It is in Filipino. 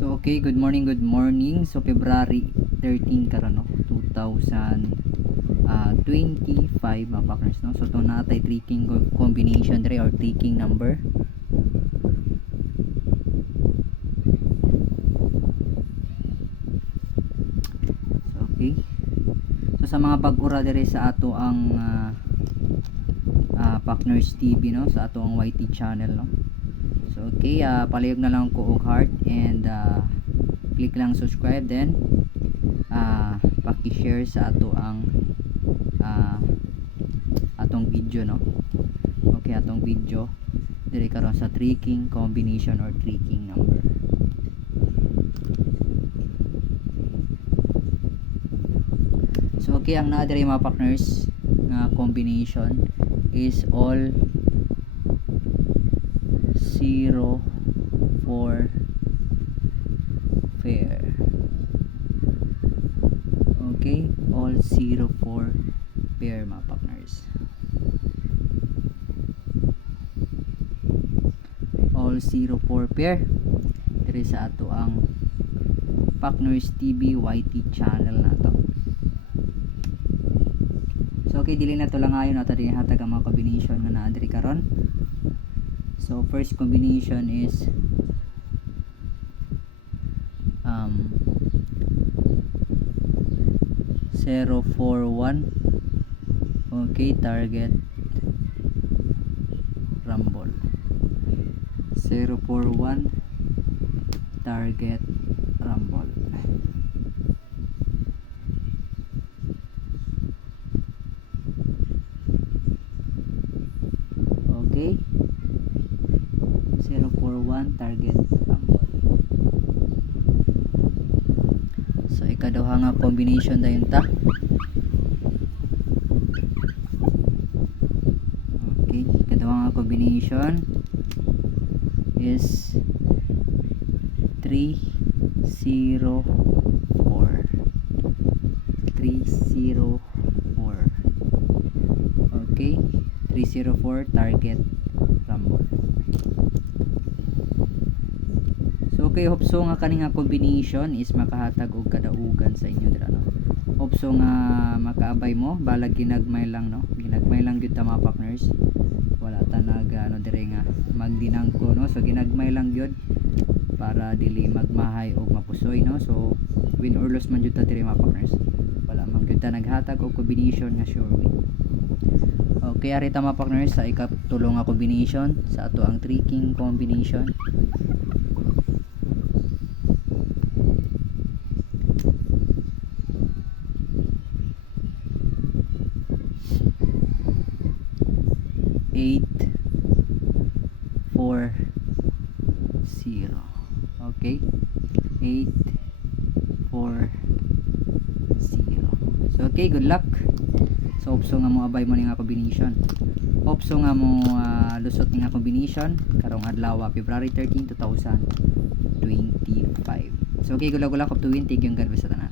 So okay, good morning. So February 13 karon no, 2025 mga partners no. So to natay tricking combination dire or tricking number. So okay. So sa mga bag-ura dire sa ato ang Partners TV no, sa ato ang YT channel no. So okay, palihog na lang ko og heart and click lang subscribe, then paki-share sa ato ang atong video no. Okay, atong video diri karon sa tricking combination or tricking number. So okay, ang naa diri mga partners nga combination is all 0 4 pair. Okay, all 0 4 pair mga partners. All 0 4 pair diri sa ato ang Partners TV YT channel na to. So okay, dili na to lang ayon ato din hatag ang mga combination nga naa diri karon. So first combination is 041. Okay, target rumble. 041 target rumble. Okay, 041 target rumble. So ikaduha nga combination dayon ta. Okay, ikaduha nga combination is 304. 304. Okay, 304 target rumble. So okay, hopso nga kani nga combination is makahatag og kadaugan sa inyo dira no. Hopso nga makaabay mo, balag ginagmay lang no. Ginagmay lang gyud ta mga partners. Wala ta nag ano dire nga magdinangko no. So ginagmay lang gyud para dili magmahay og mapusoy no. So win or loss man gyud ta dire mga partners. Wala man gyud ta naghatag og combination nga sure win. Okay, ari ta mga partners sa ikatulo nga combination sa ato ang tricking combination. Eight 4 0. Okay, 8 4 0. So okay, good luck. So opso nga mo abay mo ni nga combination. Opso nga mo lusot ni nga combination karong adlaw February 13, 2025. So okay, gula-gula ko to win. Thank you, God bless sa tanan.